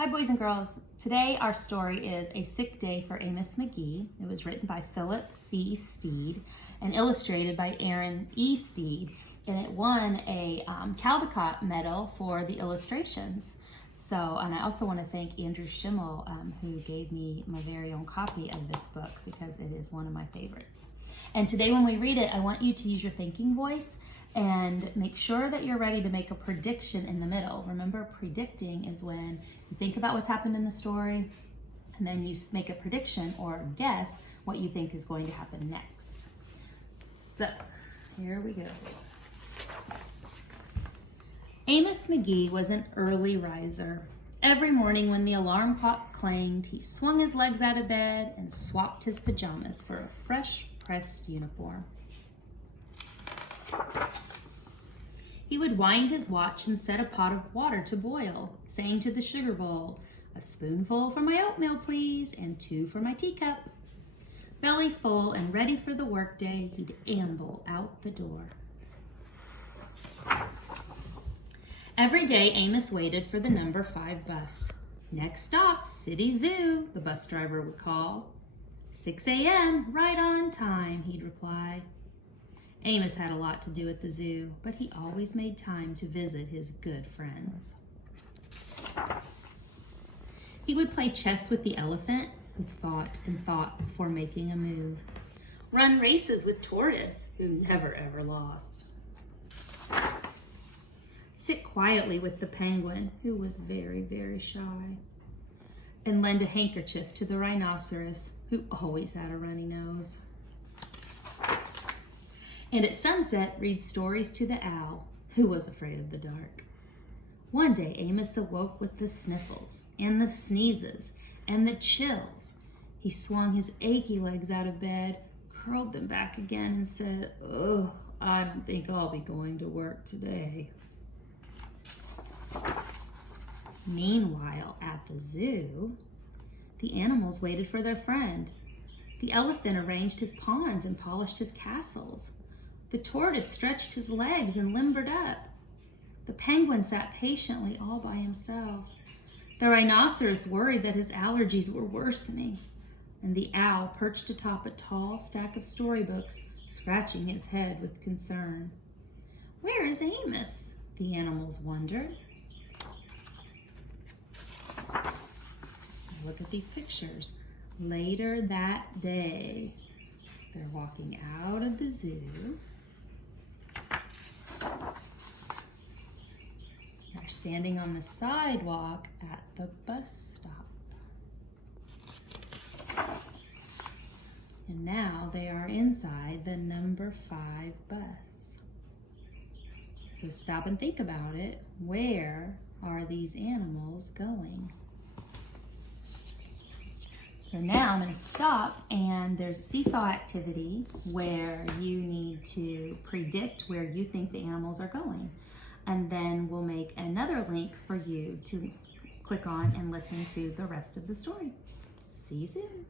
Hi boys and girls. Today our story is A Sick Day for Amos McGee. It was written by Philip C. Steed and illustrated by Aaron E. Steed, and it won a Caldecott Medal for the illustrations. And I also want to thank Andrew Schimmel, who gave me my very own copy of this book because it is one of my favorites. And today when we read it, I want you to use your thinking voice and make sure that you're ready to make a prediction in the middle. Remember, predicting is when you think about what's happened in the story and then you make a prediction or guess what you think is going to happen next. So, here we go. Amos McGee was an early riser. Every morning when the alarm clock clanged, he swung his legs out of bed and swapped his pajamas for a fresh pressed uniform. He would wind his watch and set a pot of water to boil, saying to the sugar bowl, "A spoonful for my oatmeal, please, and 2 for my teacup." Belly full and ready for the workday, he'd amble out the door. Every day, Amos waited for the number 5 bus. "Next stop, City Zoo," the bus driver would call. 6 a.m., right on time, he'd reply. Amos had a lot to do at the zoo, but he always made time to visit his good friends. He would play chess with the elephant, who thought and thought before making a move. Run races with Tortoise, who never ever lost. Sit quietly with the penguin, who was very, very shy. And lend a handkerchief to the rhinoceros, who always had a runny nose. And at sunset, read stories to the owl, who was afraid of the dark. One day, Amos awoke with the sniffles, and the sneezes, and the chills. He swung his achy legs out of bed, curled them back again, and said, "Ugh, I don't think I'll be going to work today." Meanwhile, at the zoo, the animals waited for their friend. The elephant arranged his pawns and polished his castles. The tortoise stretched his legs and limbered up. The penguin sat patiently all by himself. The rhinoceros worried that his allergies were worsening. And the owl perched atop a tall stack of storybooks, scratching his head with concern. "Where is Amos?" the animals wondered. Look at these pictures. Later that day, they're walking out of the zoo. They're standing on the sidewalk at the bus stop. And now they are inside the number 5 bus. So stop and think about it. Where are these animals going? So now I'm going to stop, and there's a seesaw activity where you need to predict where you think the animals are going. And then we'll make another link for you to click on and listen to the rest of the story. See you soon.